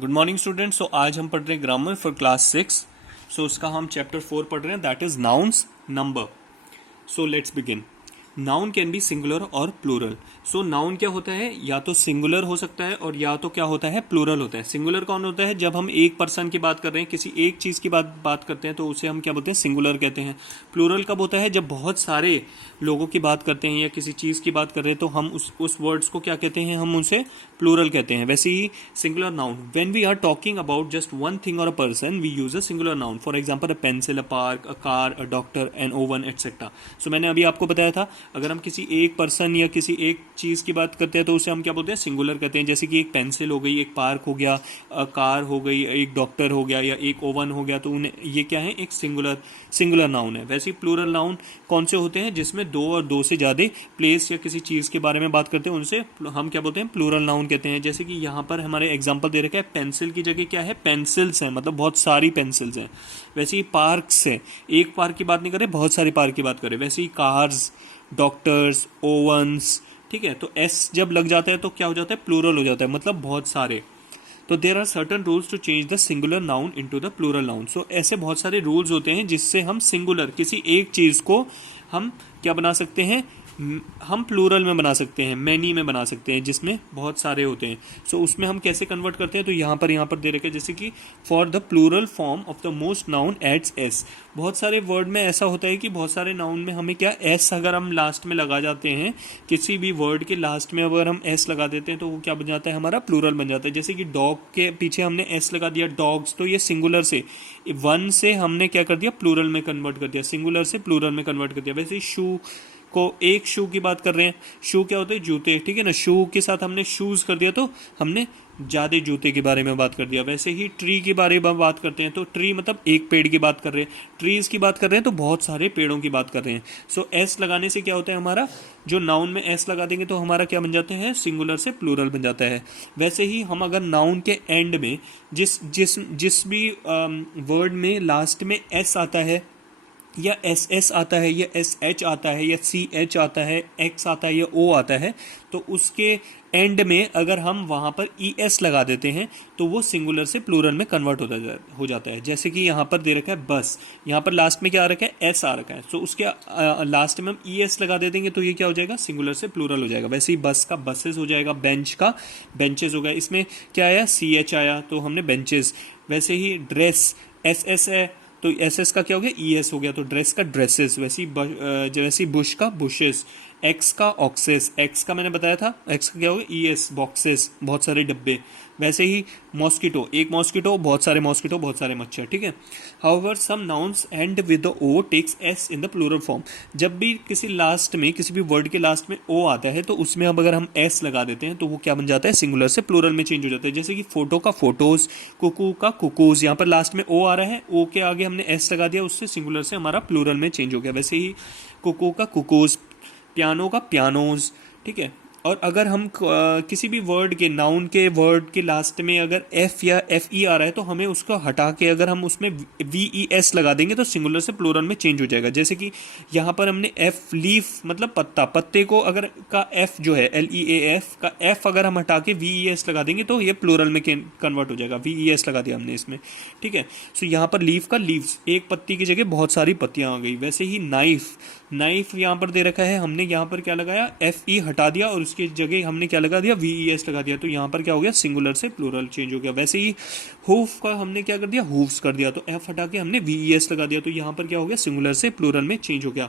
Good morning students. सो आज हम पढ़ रहे हैं ग्रामर फॉर क्लास 6। सो उसका हम चैप्टर 4 पढ़ रहे हैं, that is nouns number. So let's begin. Noun can be singular और प्लूरल। सो नाउन क्या होता है, या तो सिंगुलर हो सकता है और या तो क्या होता है, प्लूरल होता है। सिंगुलर कौन होता है, जब हम एक पर्सन की बात कर रहे हैं, किसी एक चीज की बात करते हैं तो उसे हम क्या बोलते हैं, सिंगुलर कहते हैं। प्लूरल कब होता है, जब बहुत सारे लोगों की बात करते हैं या किसी चीज की बात कर रहे हैं तो हम उस वर्ड्स को क्या कहते हैं, हम उसे प्लूरल कहते हैं। वैसे ही singular noun, when we are talking about just one thing और a person, we use a singular noun. For example, a pencil, a park, a car, a doctor, an oven, etcetera. So मैंने अभी आपको बताया था, अगर हम किसी एक पर्सन या किसी एक चीज की बात करते हैं तो उसे हम क्या बोलते हैं, सिंगुलर कहते हैं। जैसे कि एक पेंसिल हो गई, एक पार्क हो गया, कार हो गई, एक डॉक्टर हो गया या एक ओवन हो गया, तो उन्हें ये क्या है, एक सिंगुलर नाउन है। वैसे ही प्लूरल नाउन कौन से होते हैं, जिसमें दो और दो से ज्यादा प्लेस या किसी चीज के बारे में बात करते हैं, उनसे हम क्या बोलते हैं, प्लूरल नाउन कहते हैं। जैसे कि यहाँ पर हमारे एग्जांपल दे रखा है, पेंसिल की जगह क्या है, पेंसिल्स है, मतलब बहुत सारी पेंसिल्स हैं। वैसे ही पार्क्स है, एक पार्क की बात नहीं करें, बहुत सारी पार्क की बात करें। वैसे ही कार्स, डॉक्टर्स, ओवंस, ठीक है। तो एस जब लग जाता है तो क्या हो जाता है, प्लूरल हो जाता है, मतलब बहुत सारे। तो there are certain rules to change the singular noun into the plural noun. So ऐसे बहुत सारे रूल्स होते हैं जिससे हम सिंगुलर किसी एक चीज को हम क्या बना सकते हैं, हम प्लूरल में बना सकते हैं, मैनी में बना सकते हैं, जिसमें बहुत सारे होते हैं। सो उसमें हम कैसे कन्वर्ट करते हैं, तो यहाँ पर दे रखे, जैसे कि for the plural form of the most noun adds s. बहुत सारे वर्ड में ऐसा होता है कि बहुत सारे नाउन में हमें क्या, एस अगर हम लास्ट में लगा जाते हैं, किसी भी वर्ड के लास्ट में अगर हम एस लगा देते हैं तो वो क्या बन जाता है, हमारा प्लूरल बन जाता है। जैसे कि डॉग के पीछे हमने एस लगा दिया, डॉग्स, तो ये सिंगुलर से वन से हमने क्या कर दिया, प्लूरल में कन्वर्ट कर दिया, सिंगुलर से प्लूरल में कन्वर्ट कर दिया। वैसे ही शू को, एक शू की बात कर रहे हैं, शू क्या होते हैं, जूते, ठीक है ना। शू के साथ हमने शूज कर दिया तो हमने ज्यादा जूते के बारे में बात कर दिया। वैसे ही ट्री के बारे में बात करते हैं तो ट्री मतलब एक पेड़ की बात कर रहे हैं, ट्रीज की बात कर रहे हैं तो बहुत सारे पेड़ों की बात कर रहे हैं। सो एस लगाने से क्या होता है, हमारा जो नाउन में एस लगा देंगे तो हमारा क्या बन जाते हैं, सिंगुलर से प्लूरल बन जाता है। वैसे ही हम अगर नाउन के एंड में जिस भी वर्ड में लास्ट में एस आता है या एस एस आता है या एस एच आता है या सी एच आता है, एक्स आता है या ओ आता है, तो उसके एंड में अगर हम वहां पर ई एस लगा देते हैं तो वो सिंगुलर से प्लूरल में कन्वर्ट हो जाता है। जैसे कि यहाँ पर दे रखा है बस, यहाँ पर लास्ट में क्या आ रखा है, एस आ रखा है, तो उसके लास्ट में हम ई एस लगा दे देंगे तो ये क्या हो जाएगा, सिंगुलर से प्लूरल हो जाएगा। वैसे ही बस का बसेस हो जाएगा, बेंच का बेंचेस हो गया, इसमें क्या आया, सी एच आया तो हमने बेंचेस। वैसे ही ड्रेस, एस एस है तो एस एस का क्या हो गया, ई एस हो गया, तो ड्रेस का ड्रेसेस। वैसी बुश का बुशेस, एक्स का ऑक्सेस, एक्स का मैंने बताया था, एक्स का क्या हो गया, ई एस, बॉक्सेस, बहुत सारे डब्बे। वैसे ही मॉस्किटो, एक मॉस्किटो, बहुत सारे मॉस्किटो, बहुत सारे मच्छर, ठीक है। However some nouns end with the o takes s in the plural form. जब भी किसी लास्ट में, किसी भी वर्ड के लास्ट में ओ आता है तो उसमें अब अगर हम एस लगा देते हैं तो वो क्या बन जाता है, सिंगुलर से प्लूरल में चेंज हो जाता है। जैसे कि फोटो का फोटोज, कुकू का कुकूज, यहाँ पर लास्ट में ओ आ रहा है, ओ के आगे हमने एस लगा दिया, उससे सिंगुलर से हमारा प्लूरल में चेंज हो गया। वैसे ही कुकू का कुकूज, पियानो का पियानोज, ठीक है। और अगर हम किसी भी वर्ड के, नाउन के वर्ड के लास्ट में अगर एफ या एफ ई आ रहा है तो हमें उसको हटा के अगर हम उसमें वी ई एस लगा देंगे तो सिंगुलर से प्लूरल में चेंज हो जाएगा। जैसे कि यहाँ पर हमने एफ, लीफ मतलब पत्ता, पत्ते को अगर का एफ जो है, एल ई ए एफ का एफ अगर हम हटा के वी ई एस लगा देंगे तो ये प्लूरल में कन्वर्ट हो जाएगा, वी ई एस लगा दिया हमने इसमें, ठीक है। सो यहाँ पर लीफ का लीव्स, एक पत्ती की जगह बहुत सारी पत्तियां आ गई। वैसे ही नाइफ, नाइफ यहाँ पर दे रखा है, हमने यहाँ पर क्या लगाया, एफ ई हटा दिया और उसकी जगह हमने क्या लगा दिया, वी ई एस लगा दिया, तो यहाँ पर क्या हो गया, सिंगुलर से प्लूरल चेंज हो गया। वैसे ही हूफ का हमने क्या कर दिया, हूफ्स कर दिया, तो एफ हटा के हमने वी ई एस लगा दिया, तो यहाँ पर क्या हो गया, सिंगुलर से प्लूरल में चेंज हो गया।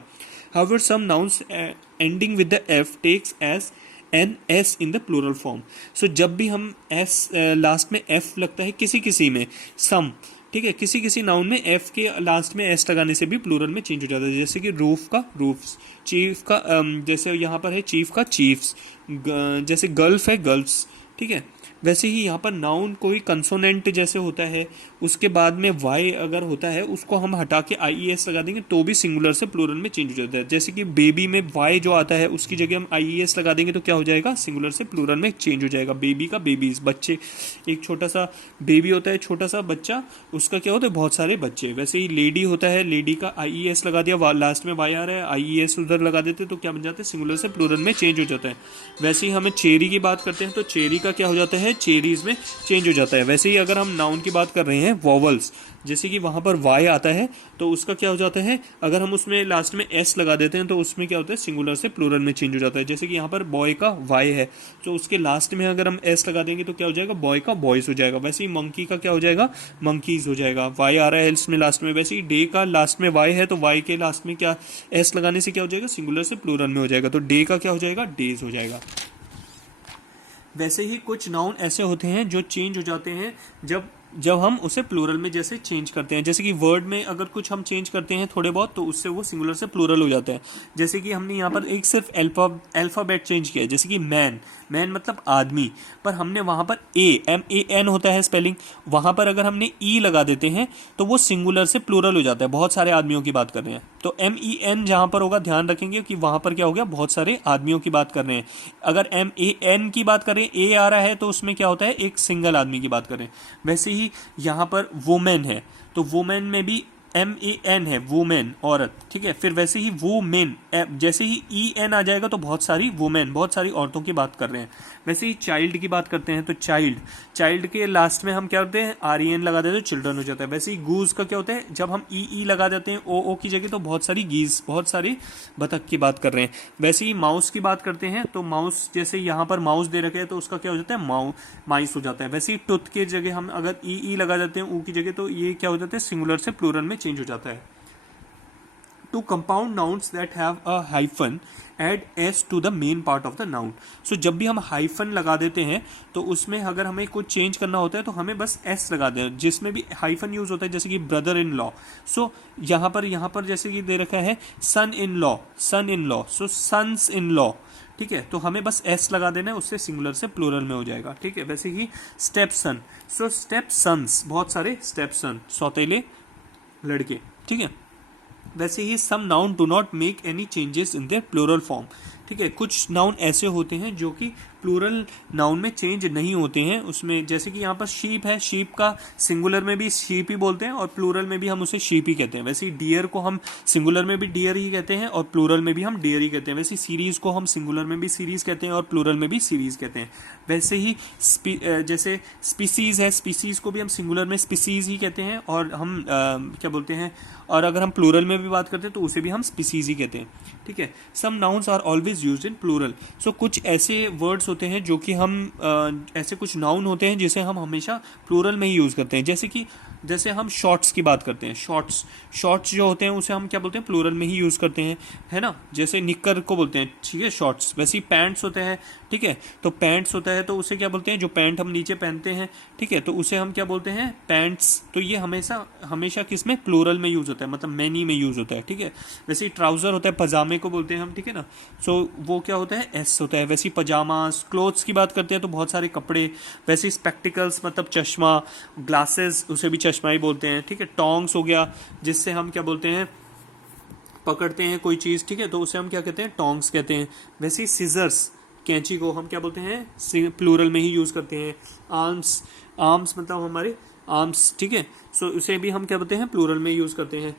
However some nouns ending with the F takes as N S in the plural form. So जब भी हम एस लास्ट में एफ लगता है किसी में, सम, ठीक है, किसी नाउन में एफ के लास्ट में एस लगाने से भी प्लूरल में चेंज हो जाता है। जैसे कि रूफ का रूफ्स, चीफ का जैसे यहाँ पर है चीफ का चीफ्स, जैसे गल्फ है गल्फ्स, ठीक है। वैसे ही यहाँ पर नाउन कोई कंसोनेंट जैसे होता है, उसके बाद में वाई अगर होता है उसको हम हटा के आई ई एस लगा देंगे तो भी सिंगुलर से प्लूरल में चेंज हो जाता है। जैसे कि बेबी में वाई जो आता है उसकी जगह हम आई ई एस लगा देंगे तो क्या हो जाएगा, सिंगुलर से प्लूरल में चेंज हो जाएगा। बेबी का बेबीज, बच्चे, एक छोटा सा बेबी होता है, छोटा सा बच्चा, उसका क्या होता है, बहुत सारे बच्चे। वैसे ही लेडी होता है, लेडी का आई ई एस लगा दिया, लास्ट में वाई आ रहा है, आई ई एस उधर लगा देते तो क्या बन जाता है, सिंगुलर से प्लूरल में चेंज हो जाता है। वैसे ही हमें चेरी की बात करते हैं तो चेरी का क्या हो जाता है, है चेरीज में चेंज हो जाता है। वैसे ही अगर हम नाउन की बात कर रहे हैं वॉवल्स, जैसे कि वहां पर वाई आता है तो उसका क्या हो जाता है, अगर हम उसमें लास्ट में एस लगा देते हैं तो उसमें क्या होता है सिंगुलर से प्लूरल में चेंज हो जाता है। जैसे कि यहाँ पर बॉय का वाई है तो उसके लास्ट में अगर हम एस लगा देंगे तो क्या हो जाएगा, बॉय का बॉयज हो जाएगा। वैसे ही मंकी का क्या हो जाएगा, मंकीज हो जाएगा। वाई आ रहा है इसमें लास्ट में, वैसे ही डे का लास्ट में वाई है तो वाई के लास्ट में क्या एस लगाने से क्या हो जाएगा, सिंगुलर से प्लूरल में हो जाएगा, तो डे का क्या हो जाएगा, डेज हो जाएगा। वैसे ही कुछ नाउन ऐसे होते हैं जो चेंज हो जाते हैं जब जब हम उसे प्लूरल में जैसे चेंज करते हैं। जैसे कि वर्ड में अगर कुछ हम चेंज करते हैं थोड़े बहुत तो उससे वो सिंगुलर से प्लूरल हो जाता है। जैसे कि हमने यहाँ पर एक सिर्फ अल्फाबेट चेंज किया है, जैसे कि मैन, मैन मतलब आदमी, पर हमने वहाँ पर MAN होता है स्पेलिंग, वहाँ पर अगर हमने ई लगा देते हैं तो वो सिंगुलर से प्लूरल हो जाता है। बहुत सारे आदमियों की बात कर रहे हैं तो MEN जहाँ पर होगा ध्यान रखेंगे कि वहाँ पर क्या हो गया, बहुत सारे आदमियों की बात कर रहे हैं। अगर MAN की बात करें, ए आ रहा है तो उसमें क्या होता है, एक सिंगल आदमी की बात करें। वैसे ही यहाँ पर वुमेन है तो वुमेन में भी MAN है, वुमेन औरत, ठीक है। फिर वैसे ही वुमेन, जैसे ही EN आ जाएगा तो बहुत सारी वुमेन, बहुत सारी औरतों की बात कर रहे हैं। वैसे ही चाइल्ड की बात करते हैं तो चाइल्ड के लास्ट में हम क्या करते हैं, REN लगा देते हैं तो चिल्ड्रन हो जाता है। वैसे ही गूज का क्या होता है, जब हम EE लगा देते हैं OO की जगह तो बहुत सारी गीज, बहुत सारी बतख की बात कर रहे हैं। वैसे ही माउस की बात करते हैं तो माउस, जैसे यहाँ पर माउस दे रखे हैं तो उसका क्या हो जाता है, माइस हो जाता है। वैसे ही टुथ की जगह हम अगर EE लगा देते हैं ऊ की जगह तो ये क्या हो जाता है, सिंगुलर से प्लूरल में चेंज हो जाता है। To compound nouns that have a hyphen add S to the main part of the noun. So जब भी हम हाइफन लगा देते हैं तो उसमें अगर हमें कुछ चेंज करना होता है तो हमें बस एस लगा दें, जिसमें भी हाइफन यूज होता है, जैसे कि ब्रदर इन लॉ। सो यहाँ पर जैसे कि दे रखा है son in law, so sons in law, ठीक है। तो हमें बस एस लगा देना है, उससे सिंगुलर से प्लूरल में हो जाएगा, ठीक है। वैसे ही step son, so step sons, बहुत सारे स्टेप सन, सौतेले लड़के, ठीक है। वैसे ही some noun do not make any changes in their plural form, ठीक है। कुछ नाउन ऐसे होते हैं जो कि प्लूरल नाउन में चेंज नहीं होते हैं उसमें, जैसे कि यहाँ पर शीप है, शीप का सिंगुलर में भी शीप ही बोलते हैं और प्लूरल में भी हम उसे शीप ही कहते हैं। वैसे ही डियर को हम सिंगुलर में भी डियर ही कहते हैं और प्लूरल में भी हम डियर ही कहते हैं। वैसे सीरीज को हम सिंगुलर में भी सीरीज कहते हैं और प्लूरल में भी सीरीज कहते हैं। वैसे ही जैसे स्पीसीज है, स्पीसीज को भी हम सिंगुलर में स्पीसीज ही कहते हैं और हम क्या बोलते हैं, और अगर हम प्लूरल में भी बात करते हैं तो उसे भी हम स्पीसीज ही कहते हैं, ठीक है। Some nouns are always used in plural. So कुछ ऐसे वर्ड्स होते हैं जो कि हम ऐसे कुछ नाउन होते हैं जिसे हम हमेशा प्लूरल में ही यूज करते हैं। जैसे हम शॉर्ट्स की बात करते हैं, शॉर्ट्स जो होते हैं उसे हम क्या बोलते हैं, प्लूरल में ही यूज करते हैं, है ना। जैसे निक्कर को बोलते हैं, ठीक है, शॉर्ट्स। वैसे ही पैंट्स होते हैं, ठीक है, तो पैंट्स होता है तो उसे क्या बोलते हैं, जो पैंट हम नीचे पहनते हैं, ठीक है, तो उसे हम क्या बोलते हैं, पैंट्स। तो ये हमेशा किस में, प्लूरल में यूज होता है, मतलब मैनी में यूज होता है, ठीक है। वैसे ही ट्राउजर होता है, पजामे को बोलते हैं हम, ठीक है ना। सो वो क्या होता है, एस होता है। वैसे ही पजामास, क्लोथ्स की बात करते हैं तो बहुत सारे कपड़े। वैसे ही स्पेक्टिकल्स मतलब चश्मा, ग्लासेस उसे भी चश्मा ही बोलते हैं, ठीक है। टोंग्स हो गया, जिससे हम क्या बोलते हैं, पकड़ते हैं कोई चीज़, ठीक है, तो उसे हम क्या कहते हैं, टोंग्स कहते हैं। वैसे ही सीजर्स, कैंची को हम क्या बोलते हैं, प्लूरल में ही यूज़ करते हैं। आर्म्स मतलब हमारे आर्म्स, ठीक है, सो उसे भी हम क्या बोलते हैं, प्लूरल में यूज़ करते हैं।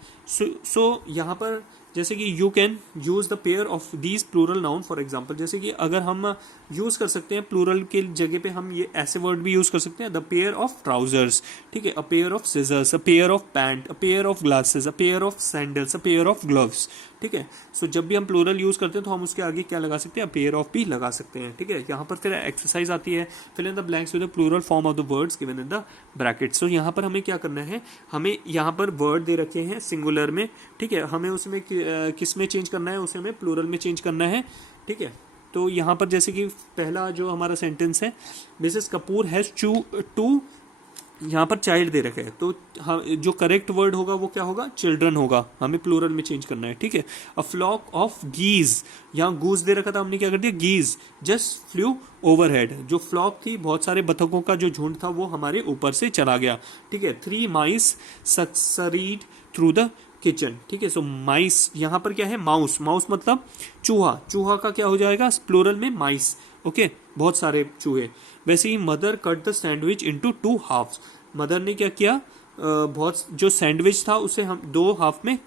सो यहाँ पर जैसे कि you can use the pair of these plural noun for example, जैसे कि अगर हम यूज कर सकते हैं प्लूरल के जगह पे हम ये ऐसे वर्ड भी यूज कर सकते हैं, द पेयर ऑफ ट्राउजर्स, ठीक है, a pair of scissors, a pair of pant, a pair of glasses, a pair of sandals, a pair of gloves, ठीक है। सो जब भी हम प्लूरल यूज करते हैं तो हम उसके आगे क्या लगा सकते हैं, पेयर ऑफ भी लगा सकते हैं, ठीक है। यहाँ पर फिर एक्सरसाइज आती है, fill in the blanks with the plural form of the words given in the bracket. So यहाँ पर हमें क्या करना है, हमें यहाँ पर वर्ड दे रखे हैं सिंगुलर में, ठीक है, हमें उसमें किस में चेंज करना है, उसे हमें प्लूरल में चेंज करना है, ठीक है। तो यहाँ पर जैसे कि पहला जो हमारा सेंटेंस है, मिसेस कपूर हैज टू, यहाँ पर चाइल्ड दे रखा है तो जो करेक्ट वर्ड होगा वो क्या होगा, चिल्ड्रन होगा, हमें प्लूरल में चेंज करना है, ठीक है। अ फ्लॉक ऑफ गीज, यहाँ गूज दे रखा था, हमने क्या कर दिया, गीज जस्ट फ्लू ओवरहेड। जो फ्लॉक थी, बहुत सारे बतखों का जो झुंड था वो हमारे ऊपर से चला गया, ठीक है। 3 माइस सक्सरीड थ्रू द किचन, ठीक है। सो माइस यहाँ पर क्या है, माउस मतलब चूहा का क्या हो जाएगा, प्लूरल में माइस, ओके, बहुत सारे चूहे। वैसे ही mother cut the sandwich into 2 halves, mother ने क्या किया, बहुत जो सैंडविच था उसे हम 2 हाफ में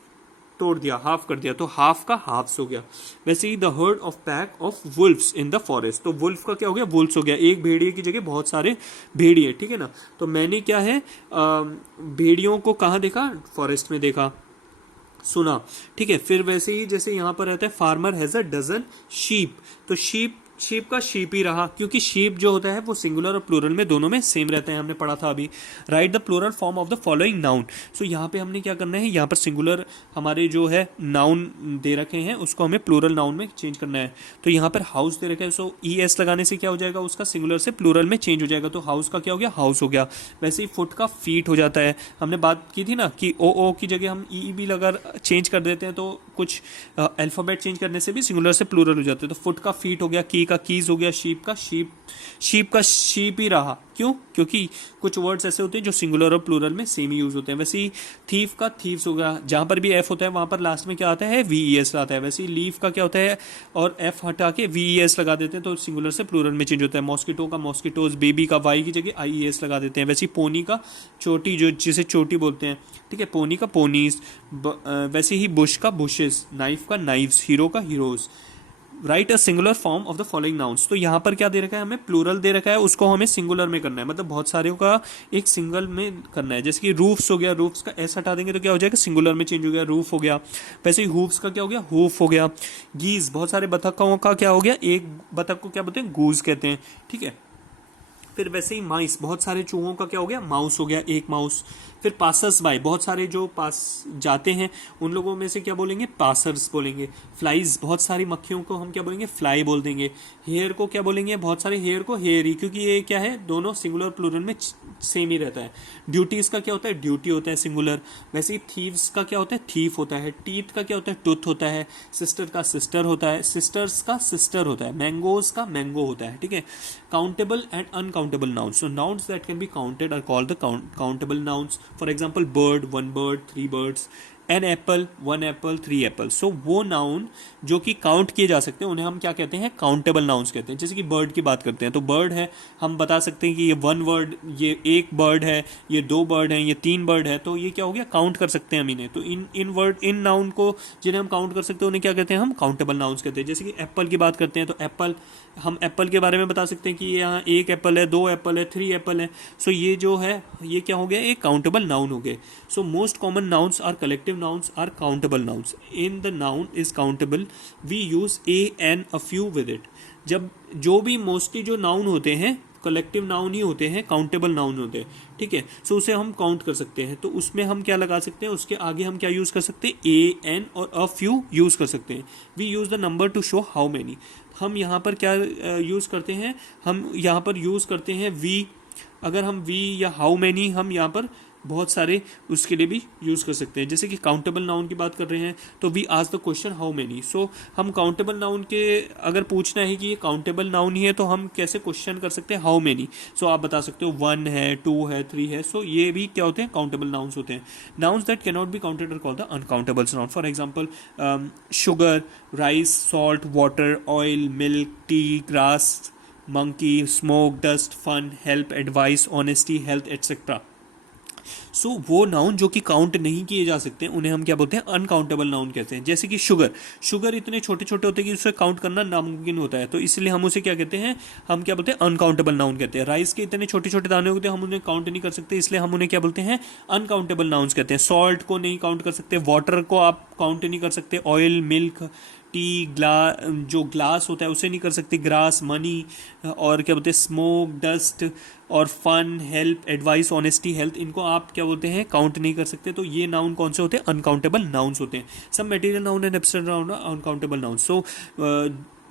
तोड़ दिया, हाफ कर दिया, तो हाफ का हाफ्स हो गया। वैसे ही the herd of pack of wolves in the forest, तो वुल्फ का क्या हो गया, वुल्फ्स हो गया। एक भेड़िए की जगह बहुत सारे भेड़िए, ठीक है ना। तो मैंने क्या है भेड़ियों को कहाँ देखा, फॉरेस्ट में देखा, सुना, ठीक है। फिर वैसे ही जैसे यहाँ पर रहता है farmer has a dozen sheep, तो शीप शीप का शीप ही रहा, क्योंकि शीप जो होता है वो सिंगुलर और प्लूरल में दोनों में सेम रहते हैं, हमने पढ़ा था अभी। Write the plural form of the following noun, so यहाँ पे हमने क्या करना है, यहाँ पर सिंगुलर हमारे जो है नाउन दे रखे हैं उसको हमें प्लूरल नाउन में चेंज करना है। तो यहाँ पर हाउस दे रखा है, सो ई एस लगाने से क्या हो जाएगा, उसका सिंगुलर से प्लूरल में चेंज हो जाएगा, तो हाउस का क्या हो गया, हाउस हो गया। वैसे ही फुट का फीट हो जाता है, हमने बात की थी ना कि ओ की जगह हम ई भी लगा चेंज कर देते हैं, तो कुछ अल्फाबेट चेंज करने से भी सिंगुलर से प्लूरल हो जाते हैं। तो फुट का फीट हो गया, की का कीज हो गया, शीप का शीप ही रहा। क्यों, क्योंकि कुछ वर्ड्स ऐसे होते हैं जो सिंगुलर और प्लूरल में सेम ही यूज होते हैं। वैसे ही थीफ का थीव्स हो गया, जहां पर भी एफ होता है वहां पर लास्ट में क्या आता है, वीईएस आता है। वैसे ही लीफ का क्या होता है, और एफ हटा के वीईएस लगा देते हैं तो सिंगुलर से प्लूरल में चेंज होता है। मॉस्किटो का मॉस्किटोज, बेबी का वाई की जगह आईईएस लगा देते हैं। वैसे ही पोनी का चोटी, जो जिसे चोटी बोलते हैं, ठीक है, पोनी का पोनीज। वैसे ही बुश का बुशेस, नाइफ का नाइव्स, हीरो का heroes. Right a singular form of the following nouns, तो यहाँ पर क्या दे रखा है, हमें प्लूरल दे रखा है, उसको हमें सिंगुलर में करना है, मतलब बहुत सारे का एक सिंगल में करना है। जैसे कि रूफ्स हो गया, रूफ्स का एस हटा देंगे तो क्या हो जाएगा, सिंगुलर में चेंज हो गया, रूफ हो गया। वैसे ही हूफ्स का क्या हो गया, हूफ हो गया। गीज, बहुत सारे बतखों का क्या हो गया, एक बतख को क्या बोलते हैं, गूज कहते हैं, ठीक है। फिर वैसे ही माइस, बहुत सारे चूहों का क्या हो गया, माउस हो गया, एक माउस। फिर पासर्स बाय, बहुत सारे जो पास जाते हैं उन लोगों में से क्या बोलेंगे, पासर्स बोलेंगे। फ्लाइज, बहुत सारी मक्खियों को हम क्या बोलेंगे, फ्लाई बोल देंगे। हेयर को क्या बोलेंगे, बहुत सारे हेयर को हेयर ही, क्योंकि ये क्या है, दोनों सिंगुलर प्लूरल में सेम ही रहता है। ड्यूटीज का क्या होता है, ड्यूटी होता है सिंगुलर। वैसे ही थीव्स का क्या होता है, थीफ होता है। टीथ का क्या होता है, टूथ होता है। सिस्टर का सिस्टर होता है, सिस्टर्स का सिस्टर होता है। मैंगोज का मैंगो होता है, ठीक है। Countable and uncountable nouns, so nouns that can be counted are called the countable nouns. For example bird, one bird, three birds. An apple, one apple, three apple. So वो noun जो कि count किए जा सकते हैं उन्हें हम क्या कहते हैं, काउंटेबल नाउन्स कहते हैं। जैसे कि बर्ड की बात करते हैं तो बर्ड है, हम बता सकते हैं कि ये वन वर्ड, ये एक बर्ड है, ये दो बर्ड है, ये तीन बर्ड है, तो ये क्या हो गया, काउंट कर सकते हैं हम इन्हें। तो इन वर्ड, इन नाउन को जिन्हें हम काउंट कर सकते हैं उन्हें क्या कहते हैं, हम काउंटेबल नाउन्स कहते हैं। जैसे कि एप्पल की बात करते हैं तो एप्पल, हम एप्पल के बारे में बता सकते हैं कि यहाँ एक एप्पल है, दो एप्पल है, थ्री एप्पल है। सो ये जो है ये क्या हो गया, एक काउंटेबल नाउन हो गए। So most common nouns are collective nouns are countable nouns. In the noun is countable we use a an a few with it. जब जो भी मोस्टली जो नाउन होते हैं कलेक्टिव नाउन ही होते हैं, काउंटेबल नाउन होते हैं, ठीक है। सो उसे हम काउंट कर सकते हैं, तो उसमें हम क्या लगा सकते हैं, उसके आगे हम क्या यूज कर सकते हैं, ए एन और अ फ्यू यूज कर सकते हैं। We use the number to show how many. हम यहाँ पर क्या यूज करते हैं, हम यहाँ पर यूज करते हैं वी। अगर हम वी या हाउ मेनी हम यहाँ पर बहुत सारे उसके लिए भी यूज कर सकते हैं। जैसे कि काउंटेबल नाउन की बात कर रहे हैं तो we ask the question how many. So हम काउंटेबल नाउन के अगर पूछना है कि ये काउंटेबल नाउन ही है तो हम कैसे क्वेश्चन कर सकते हैं, हाउ मेनी। सो आप बता सकते हो वन है, टू है, थ्री है। सो ये भी क्या होते हैं, काउंटेबल नाउन्स होते हैं। Nouns that can not be counted are called the uncountable noun. For example sugar, rice, salt, water, oil, milk, tea, grass, monkey, smoke, dust, fun, help, advice, honesty, health, etc. So वो noun जो कि count नहीं किए जा सकते उन्हें हम क्या बोलते हैं, अनकाउंटेबल नाउन कहते हैं। जैसे कि शुगर, शुगर इतने छोटे छोटे होते हैं कि उसे काउंट करना नामुमकिन होता है, तो इसलिए हम उसे क्या कहते हैं, हम क्या बोलते हैं, अनकाउंटेबल नाउन कहते हैं। राइस के इतने छोटे छोटे दाने होते हैं, हम उन्हें काउंट नहीं कर सकते, इसलिए हम उन्हें क्या बोलते हैं, अनकाउंटेबल नाउन्स कहते हैं। सॉल्ट को नहीं काउंट कर सकते, वाटर को आप काउंट नहीं कर सकते, ऑयल, मिल्क, टी, जो ग्लास होता है उसे नहीं कर सकते, ग्रास, मनी, और क्या बोलते हैं, स्मोक, डस्ट, और fun, help, advice, honesty, health, इनको आप क्या बोलते हैं, काउंट नहीं कर सकते। तो ये नाउन कौन से होते हैं, अनकाउंटेबल नाउन्स होते हैं। सब material noun and abstract noun uncountable noun. So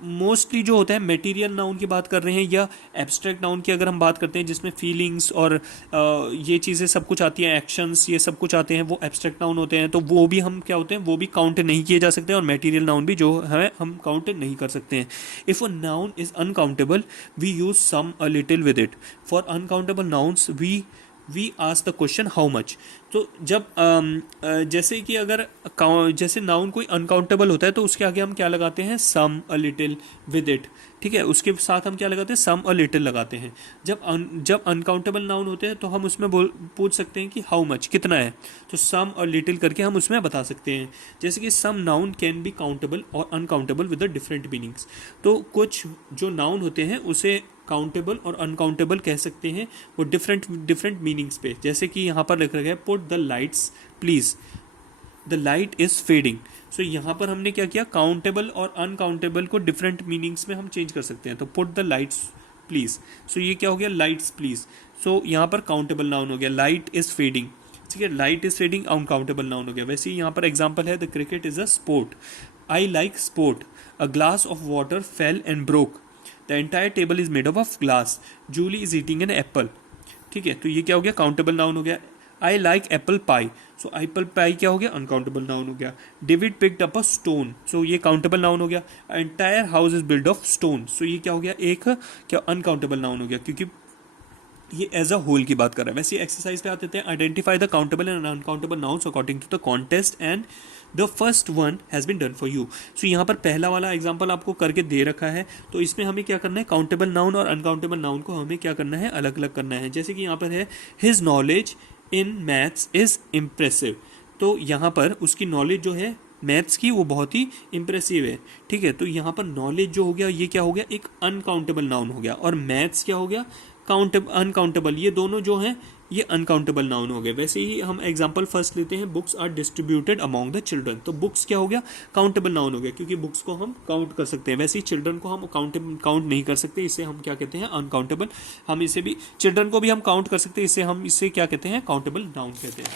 mostly जो होता है मटेरियल नाउन की बात कर रहे हैं या एब्स्ट्रैक्ट नाउन की अगर हम बात करते हैं जिसमें फीलिंग्स और ये चीज़ें सब कुछ आती हैं, एक्शंस, ये सब कुछ आते हैं, वो एब्स्ट्रैक्ट नाउन होते हैं। तो वो भी हम क्या होते हैं, वो भी काउंट नहीं किए जा सकते, और मटेरियल नाउन भी जो है हम काउंट नहीं कर सकते हैं। If a noun is uncountable we use some a little with it. For uncountable nouns we we ask the question how much. तो जब जैसे कि अगर जैसे नाउन कोई अनकाउंटेबल होता है तो उसके आगे हम क्या लगाते हैं, सम, अ लिटिल, विद इट, ठीक है, उसके साथ हम क्या लगाते हैं, सम और लिटिल लगाते हैं। जब अनकाउंटेबल नाउन होते हैं तो हम उसमें पूछ सकते हैं कि हाउ मच, कितना है, तो सम और लिटिल करके हम उसमें बता सकते हैं। जैसे कि सम नाउन कैन बी काउंटेबल और uncountable with the different meanings. तो कुछ जो नाउन होते हैं उसे काउंटेबल और अनकाउंटेबल कह सकते हैं, वो डिफरेंट डिफरेंट मीनिंग्स पे। जैसे कि यहाँ पर लिख रखा है put the lights please, the light is fading. So यहाँ पर हमने क्या किया, काउंटेबल और अनकाउंटेबल को डिफरेंट मीनिंग्स में हम चेंज कर सकते हैं। तो पुट द लाइट्स प्लीज, सो ये क्या हो गया, लाइट्स प्लीज। सो यहाँ पर काउंटेबल नाउन हो गया, लाइट इज फेडिंग, ठीक है, light is fading uncountable noun हो गया। वैसे ही यहाँ पर एग्जाम्पल है, the cricket is a sport, I like sport, a glass of water fell and broke, the entire table is made of glass, Julie is eating an apple, ठीक है, तो ये क्या हो गया, काउंटेबल नाउन हो गया। I like apple pie, so apple pie क्या हो गया, अनकाउंटेबल नाउन हो गया। David picked up a stone, so ये काउंटेबल नाउन हो गया। Entire house is build of stone, so ये क्या हो गया, एक क्या अनकाउंटेबल नाउन हो गया, क्योंकि ये एज अ होल की बात कर रहा है। वैसे एक्सरसाइज पे आते हैं, identify the countable and uncountable nouns according to the contest and the first one has been done for you. So यहाँ पर पहला वाला एग्जाम्पल आपको करके दे रखा है, तो इसमें हमें क्या करना है, काउंटेबल नाउन और अनकाउंटेबल नाउन को हमें क्या करना है, अलग अलग करना है। जैसे कि यहाँ पर है, his knowledge in maths is impressive, तो यहाँ पर उसकी नॉलेज जो है मैथ्स की वो बहुत ही इंप्रेसिव है, ठीक है। तो यहाँ पर नॉलेज जो हो गया ये क्या हो गया, एक अनकाउंटेबल नाउन हो गया, और मैथ्स क्या हो गया, काउंटेबल अनकाउंटेबल, ये दोनों जो हैं ये अनकाउंटेबल नाउन हो गए। वैसे ही हम एग्जांपल फर्स्ट लेते हैं, books are distributed among the children, तो बुक्स क्या हो गया, काउंटेबल नाउन हो गया, क्योंकि बुक्स को हम काउंट कर सकते हैं। वैसे ही चिल्ड्रन को हम काउंट नहीं कर सकते, इसे हम क्या कहते हैं, अनकाउंटेबल। हम इसे भी, चिल्ड्रन को भी हम काउंट कर सकते हैं, इसे हम इसे क्या कहते हैं, काउंटेबल नाउन कहते हैं।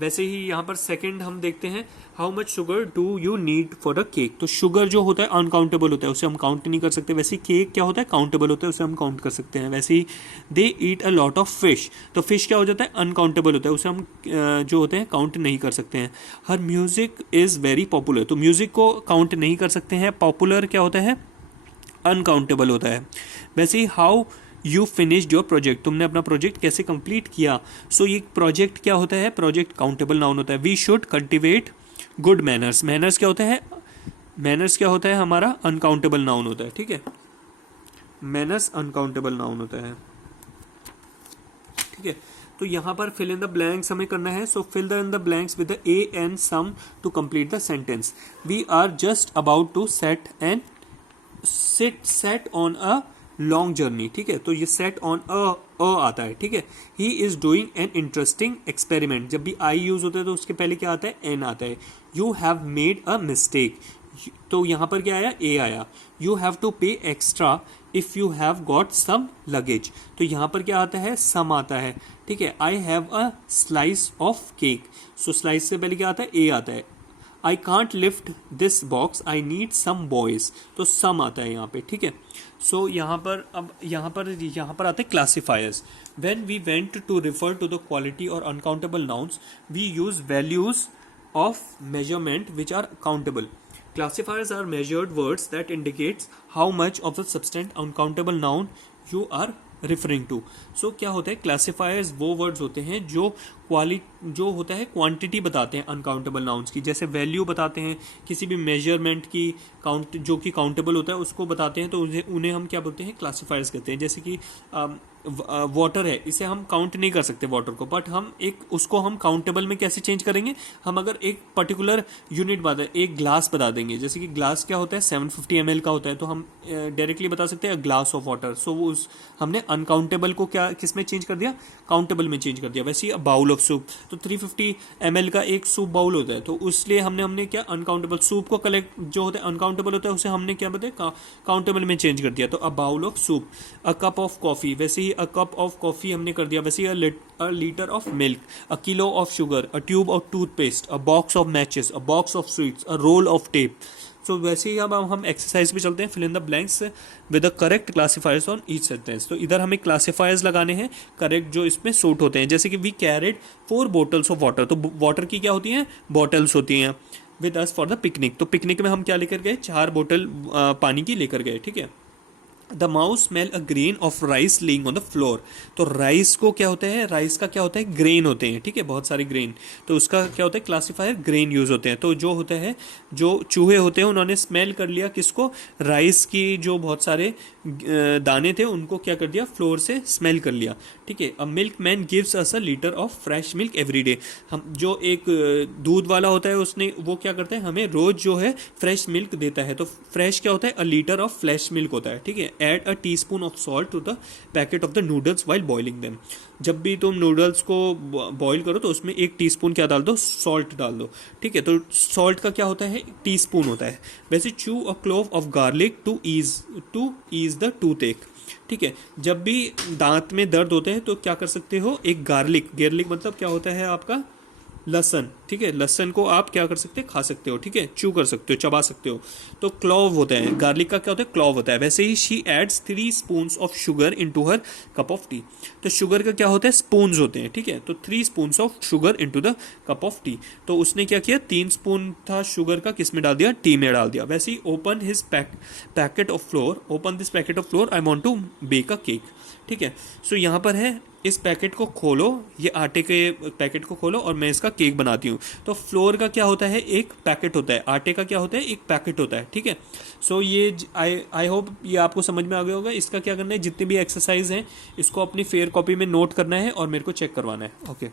वैसे ही यहाँ पर सेकंड हम देखते हैं, how much sugar do you need for a cake, तो शुगर जो होता है अनकाउंटेबल होता है, उसे हम काउंट नहीं कर सकते। वैसे ही केक क्या होता है, काउंटेबल होता है, उसे हम काउंट कर सकते हैं। वैसे ही दे ईट अ लॉट ऑफ फिश, तो फिश क्या हो जाता है, अनकाउंटेबल होता है, उसे हम जो होते हैं काउंट नहीं कर सकते हैं। हर म्यूजिक इज़ वेरी पॉपुलर, तो म्यूजिक को काउंट नहीं कर सकते हैं। पॉपुलर क्या होता है, अनकाउंटेबल होता है। वैसे ही how you finished your project, तुमने अपना प्रोजेक्ट कैसे कंप्लीट किया। सो ये प्रोजेक्ट क्या होता है, प्रोजेक्ट काउंटेबल नाउन होता है। We should cultivate good manners, manners क्या होता है, मैनर्स क्या होता है हमारा, अनकाउंटेबल नाउन होता है, ठीक है, मैनर्स अनकाउंटेबल नाउन होता है, ठीक है। तो यहाँ पर फिल इन द ब्लैंक्स हमें करना है, so fill the in the blanks with the A and some to complete the sentence. We are just about to set on a long journey, ठीक है, तो ये सेट ऑन अ आता है, ठीक है। He is doing an interesting experiment, जब भी आई यूज होता है तो उसके पहले क्या आता है, एन आता है। You have made a mistake, तो यहाँ पर क्या आया, ए आया। You have to pay extra if you have got some luggage, तो यहाँ पर क्या आता है, सम आता है, ठीक है। I have a slice of cake, so slice से पहले क्या आता है, ए आता है। I can't lift this box, I need some boys, तो सम आता है यहाँ पे, ठीक है। सो यहाँ पर अब यहाँ पर आते हैं classifiers. When we went to refer to the quality और uncountable nouns we use values of measurement which are countable. Classifiers are measured words that indicates how much of the substantive uncountable noun you are referring to. So क्या होता है, classifiers वो words होते हैं जो होता है क्वांटिटी बताते हैं अनकाउंटेबल नाउन्स की, जैसे वैल्यू बताते हैं किसी भी मेजरमेंट की, काउंट जो कि काउंटेबल होता है उसको बताते हैं, तो उन्हें हम क्या बोलते हैं, क्लासिफायर्स कहते हैं। जैसे कि वाटर है, इसे हम काउंट नहीं कर सकते वाटर को, बट हम उसको हम काउंटेबल में कैसे चेंज करेंगे, हम अगर एक पर्टिकुलर यूनिट बता, एक ग्लास बता देंगे, जैसे कि ग्लास क्या होता है 750 ml का होता है, तो हम डायरेक्टली बता सकते हैं ग्लास ऑफ वाटर। सो हमने अनकाउंटेबल को क्या किस में चेंज कर दिया, काउंटेबल में चेंज कर दिया। वैसे ही बाउल ऑफ सूप, तो 350 ml का एक सूप बाउल होता है, तो इसलिए हमने क्या अनकाउंटेबल सूप को कलेक्ट जो होता है अनकाउंटेबल होता है उसे हमने क्या बताया, काउंटेबल में चेंज कर दिया, तो a bowl of soup. A cup of coffee, वैसे ही अ कप ऑफ कॉफी हमने कर दिया। वैसे ही a litre of milk, a kilo of sugar, a tube of toothpaste, a box of matches, a box of sweets, a roll of tape. So वैसे ही अब हम एक्सरसाइज पे चलते हैं, fill in the blanks with the correct classifiers on each sentence. तो इधर हमें क्लासिफायर्स लगाने हैं करेक्ट जो इसमें सूट होते हैं, जैसे कि we carried 4 bottles of water, तो वाटर की क्या होती हैं, बॉटल्स होती हैं। With us for the picnic, तो पिकनिक में हम क्या लेकर गए, 4 बोतल पानी की लेकर गए, ठीक है। The mouse smell a grain of rice laying on the floor. तो राइस को क्या होता है, राइस का क्या होता है, ग्रेन होते हैं, ठीक है, बहुत सारे ग्रेन। तो उसका क्या होता है, क्लासिफायर ग्रेन यूज होते हैं। तो जो होता है, जो चूहे होते हैं उन्होंने स्मेल कर लिया किसको, राइस की जो बहुत सारे दाने थे उनको क्या कर दिया, फ्लोर से स्मेल कर लिया, ठीक है। A milk man gives us a litre of fresh milk every day. हम जो एक दूध वाला होता है उसने वो क्या करता है, हमें रोज जो है फ्रेश मिल्क देता है। तो फ्रेश क्या होता है, a litre of fresh milk होता है, ठीक है। Add a teaspoon of salt to the packet of the noodles while boiling them. जब भी तुम नूडल्स को बॉईल करो तो उसमें 1 टीस्पून क्या डाल दो, सॉल्ट डाल दो, ठीक है। तो सॉल्ट का क्या होता है, टीस्पून होता है। वैसे chew a clove of garlic to ease the toothache, ठीक है। जब भी दांत में दर्द होते हैं तो क्या कर सकते हो, एक गार्लिक, गार्लिक मतलब क्या होता है आपका, लहसन, ठीक है। लहसन को आप क्या कर सकते हैं, खा सकते हो, ठीक है, चू कर सकते हो, चबा सकते हो। तो क्लॉव होता है, गार्लिक का क्या होता है, क्लॉव होता है। वैसे ही she adds 3 spoons of sugar into her cup of tea. तो शुगर का क्या होता है, स्पून्स होते हैं, ठीक है। तो 3 spoons of sugar into the cup of tea. तो उसने क्या किया, 3 स्पून था शुगर का, किस में डाल दिया, टी में डाल दिया। वैसे ही open his packet of flour, open this packet of flour, I want to bake a cake, ठीक है। सो यहाँ पर है, इस पैकेट को खोलो, ये आटे के पैकेट को खोलो और मैं इसका केक बनाती हूँ। तो फ्लोर का क्या होता है, एक पैकेट होता है, आटे का क्या होता है, एक पैकेट होता है, ठीक है। सो ये आई होप ये आपको समझ में आ गया होगा। इसका क्या करना है, जितने भी एक्सरसाइज हैं इसको अपनी फेयर कॉपी में नोट करना है और मेरे को चेक करवाना है। ओके।